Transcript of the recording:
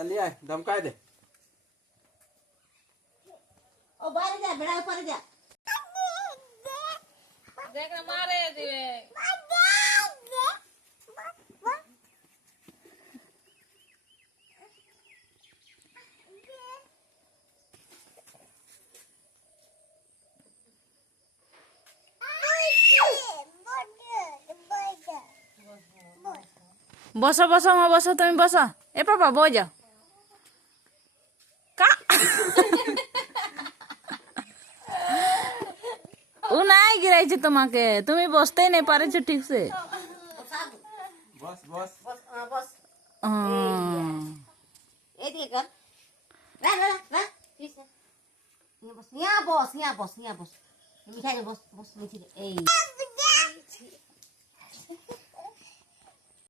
जल्दी आए धमकाए दे ओ बाहर जा बड़ा ऊपर जा देख ना मारे दिवे বসো বসো মা বসো তুমি বসো এ পাপা বই যাও কা ও নাই গিরাইছে তোমাকে তুমি বসতেই নেই পারেছো ঠিক সে बस बस बस बस हाँ। এদিকে কর না না না ঠিক আছে নিয়ে বস নিয়ে বস নিয়ে বস নিয়ে বস মিঠাই বস বস মিঠাই এই